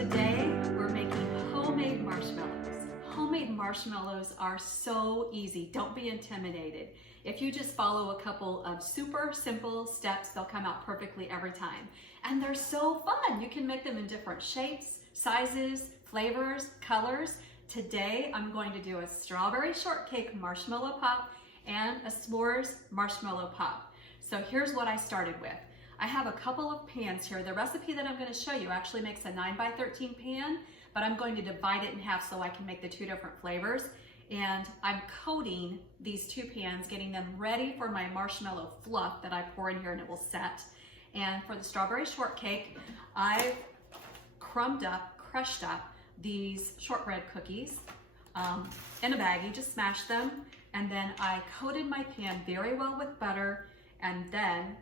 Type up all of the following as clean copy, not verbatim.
Today we're making homemade marshmallows. Homemade marshmallows are so easy. Don't be intimidated. If you just follow a couple of super simple steps, they'll come out perfectly every time. And they're so fun. You can make them in different shapes, sizes, flavors, colors. Today I'm going to do a strawberry shortcake marshmallow pop and a s'mores marshmallow pop. So here's what I started with. I have a couple of pans here. The recipe that I'm going to show you actually makes a 9x13 pan, but I'm going to divide it in half so I can make the two different flavors. And I'm coating these two pans, getting them ready for my marshmallow fluff that I pour in here and it will set. And for the strawberry shortcake, I've crushed up these shortbread cookies in a baggie, just smashed them. And then I coated my pan very well with butter and then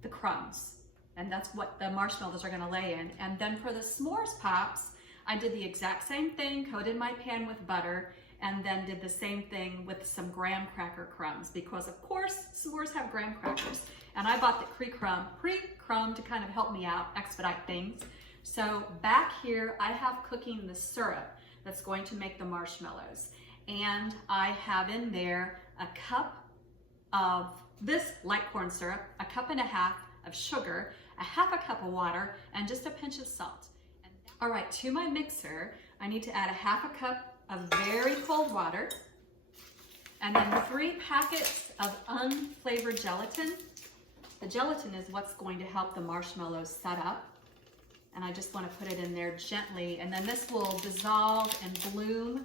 the crumbs. And that's what the marshmallows are gonna lay in. And then for the s'mores pops, I did the exact same thing, coated my pan with butter, and then did the same thing with some graham cracker crumbs, because of course s'mores have graham crackers. And I bought the pre-crumb to kind of help me out, expedite things. So back here, I have cooking the syrup that's going to make the marshmallows. And I have in there a cup of this light corn syrup, a cup and a half of sugar, a half a cup of water, and just a pinch of salt. All right, to my mixer, I need to add a half a cup of very cold water, and then 3 packets of unflavored gelatin. The gelatin is what's going to help the marshmallows set up. And I just want to put it in there gently, and then this will dissolve and bloom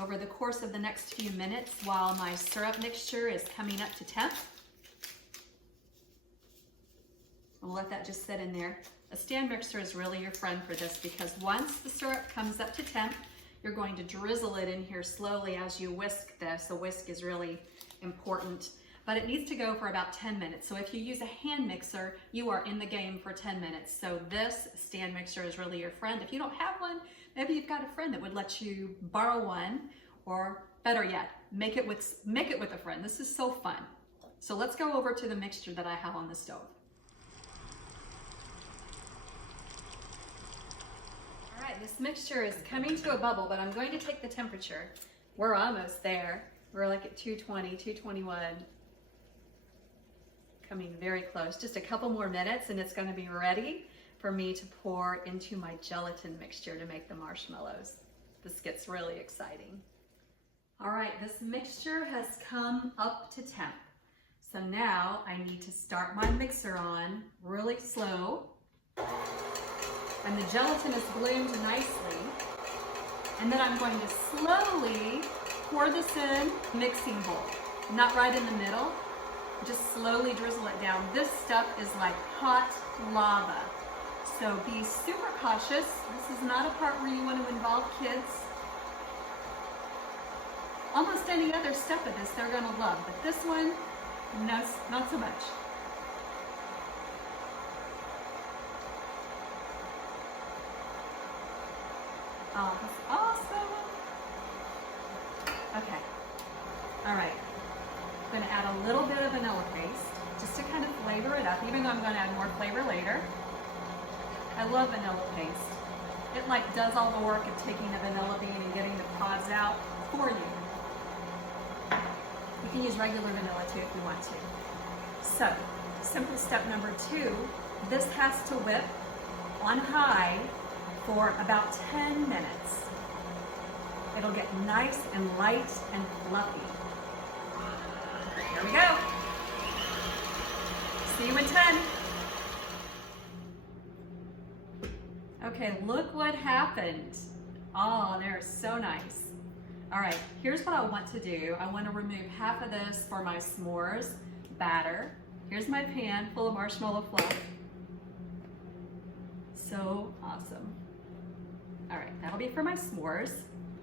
over the course of the next few minutes while my syrup mixture is coming up to temp. We'll let that just sit in there. A stand mixer is really your friend for this, because once the syrup comes up to temp, you're going to drizzle it in here slowly as you whisk this. The whisk is really important, but it needs to go for about 10 minutes. So if you use a hand mixer, you are in the game for 10 minutes. So this stand mixer is really your friend. If you don't have one, maybe you've got a friend that would let you borrow one, or better yet, make it with a friend. This is so fun. So let's go over to the mixture that I have on the stove. All right, this mixture is coming to a bubble, but I'm going to take the temperature. We're almost there. We're like at 220, 221. Coming very close. Just a couple more minutes and it's going to be ready for me to pour into my gelatin mixture to make the marshmallows. This gets really exciting. All right, this mixture has come up to temp. So now I need to start my mixer on really slow. And the gelatin is bloomed nicely. And then I'm going to slowly pour this in mixing bowl. Not right in the middle, just slowly drizzle it down. This stuff is like hot lava. So be super cautious. This is not a part where you want to involve kids. Almost any other step of this they're gonna love, but this one, no, not so much. Oh, that's awesome. Okay, all right. I'm gonna add a little bit of vanilla paste just to kind of flavor it up, even though I'm gonna add more flavor later. I love vanilla paste. It like does all the work of taking the vanilla bean and getting the pods out for you. You can use regular vanilla too if you want to. So, simple step number 2, this has to whip on high for about 10 minutes. It'll get nice and light and fluffy. Here we go. See you in 10. Okay, look what happened. Oh, they're so nice. All right, here's what I want to do. I want to remove half of this for my s'mores batter. Here's my pan full of marshmallow fluff. So awesome. All right, that'll be for my s'mores.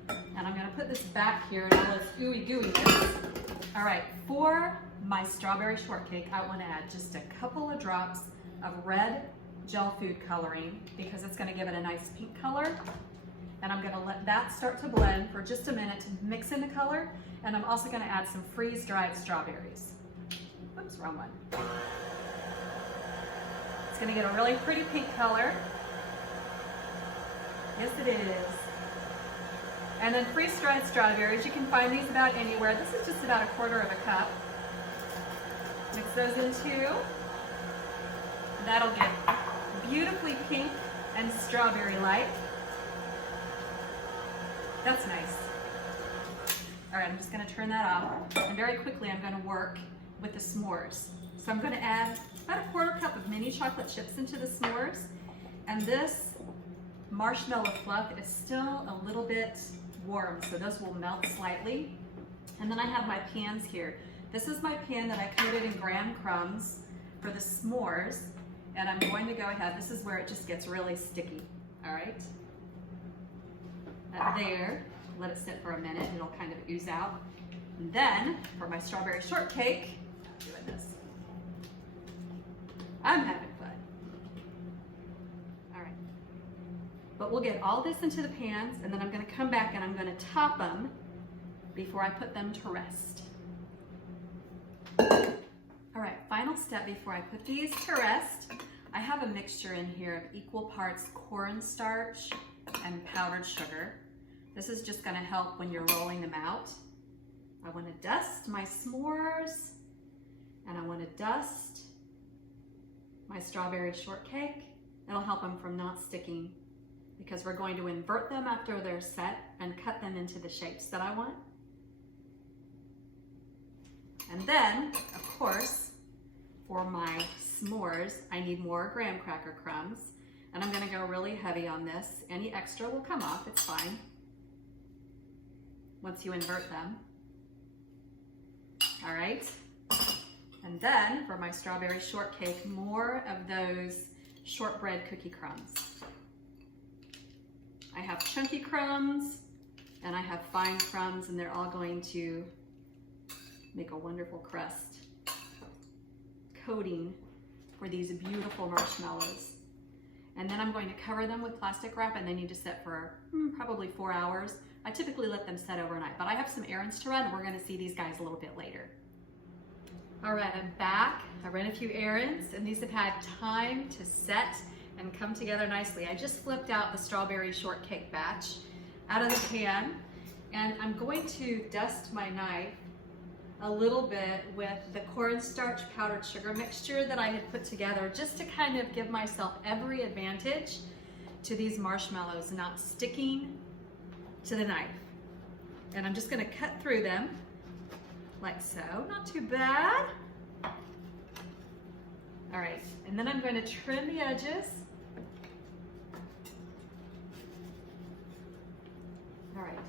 And I'm gonna put this back here and all this ooey gooey things. All right, for my strawberry shortcake, I wanna add just a couple of drops of red gel food coloring because it's gonna give it a nice pink color. And I'm gonna let that start to blend for just a minute to mix in the color. And I'm also gonna add some freeze-dried strawberries. Oops, wrong one. It's gonna get a really pretty pink color. Yes, it is. And then freeze-dried strawberries. You can find these about anywhere. This is just about 1/4 of a cup. Mix those in too. That'll get beautifully pink and strawberry-like. That's nice. All right, I'm just gonna turn that off. And very quickly, I'm gonna work with the s'mores. So I'm gonna add about 1/4 cup of mini chocolate chips into the s'mores. And this marshmallow fluff is still a little bit warm, so those will melt slightly. And then I have my pans here. This is my pan that I coated in graham crumbs for the s'mores. And I'm going to go ahead, this is where it just gets really sticky, all right? There, let it sit for a minute, it'll kind of ooze out. And then, for my strawberry shortcake, I'm doing this. I'm having fun. All right. But we'll get all this into the pans, and then I'm gonna come back and I'm gonna top them before I put them to rest. All right, final step before I put these to rest. I have a mixture in here of equal parts cornstarch and powdered sugar. This is just gonna help when you're rolling them out. I wanna dust my s'mores, and I wanna dust my strawberry shortcake. It'll help them from not sticking because we're going to invert them after they're set and cut them into the shapes that I want. And then, of course, for my s'mores, I need more graham cracker crumbs. And I'm gonna go really heavy on this. Any extra will come off, it's fine, once you invert them. All right. And then for my strawberry shortcake, more of those shortbread cookie crumbs. I have chunky crumbs and I have fine crumbs, and they're all going to make a wonderful crust coating for these beautiful marshmallows. And then I'm going to cover them with plastic wrap, and they need to sit for probably 4 hours. I typically let them set overnight, but I have some errands to run, and we're gonna see these guys a little bit later. All right, I'm back. I ran a few errands, and these have had time to set and come together nicely. I just flipped out the strawberry shortcake batch out of the pan, and I'm going to dust my knife a little bit with the cornstarch powdered sugar mixture that I had put together, just to kind of give myself every advantage to these marshmallows not sticking to the knife. And I'm just gonna cut through them like so, not too bad. All right, and then I'm going to trim the edges. All right,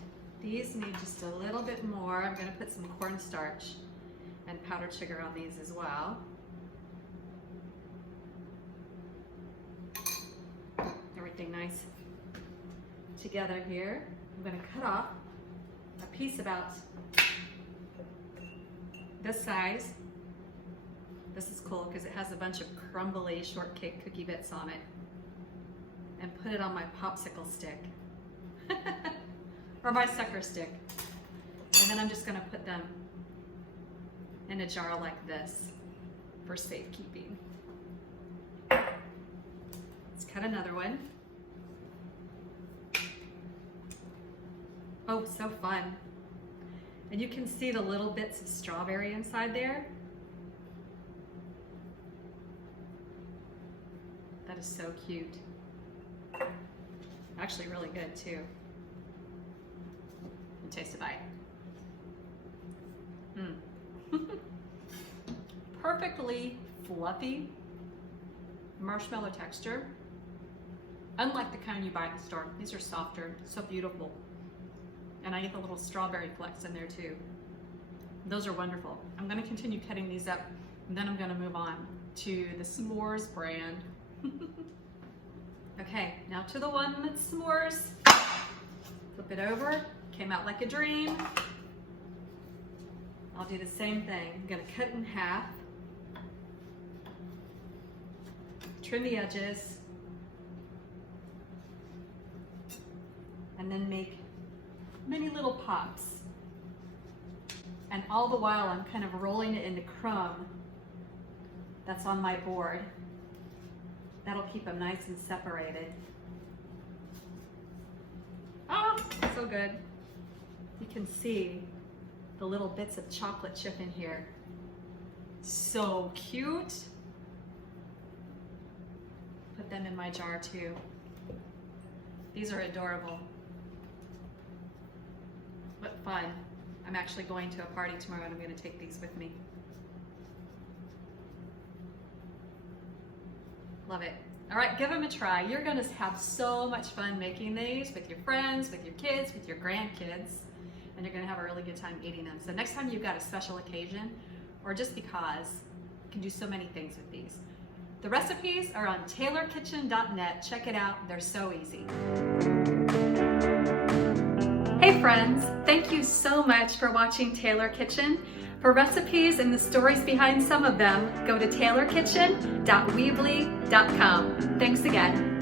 these need just a little bit more. I'm going to put some cornstarch and powdered sugar on these as well. Everything nice together here. I'm going to cut off a piece about this size. This is cool because it has a bunch of crumbly shortcake cookie bits on it, and put it on my popsicle stick or my sucker stick. And then I'm just going to put them in a jar like this for safekeeping. Let's cut another one. Oh, so fun. And you can see the little bits of strawberry inside there. That is so cute. Actually really good too. And taste a bite. Perfectly fluffy marshmallow texture. Unlike the kind you buy at the store. These are softer, so beautiful. And I get the little strawberry flecks in there too. Those are wonderful. I'm gonna continue cutting these up, and then I'm gonna move on to the S'mores brand. Okay, now to the one that's s'mores. Flip it over, came out like a dream. I'll do the same thing. I'm gonna cut in half, trim the edges, and then make many little pops. And all the while I'm kind of rolling it into crumb that's on my board. That'll keep them nice and separated. Oh, so good. You can see the little bits of chocolate chip in here. So cute. Put them in my jar too. These are adorable. What fun. I'm actually going to a party tomorrow and I'm going to take these with me. Love it. All right, give them a try. You're going to have so much fun making these with your friends, with your kids, with your grandkids, and you're going to have a really good time eating them. So next time you've got a special occasion, or just because, you can do so many things with these. The recipes are on taylorkitchen.net. Check it out. They're so easy. Hey friends, thank you so much for watching Taylor Kitchen. For recipes and the stories behind some of them, go to taylorkitchen.weebly.com. Thanks again.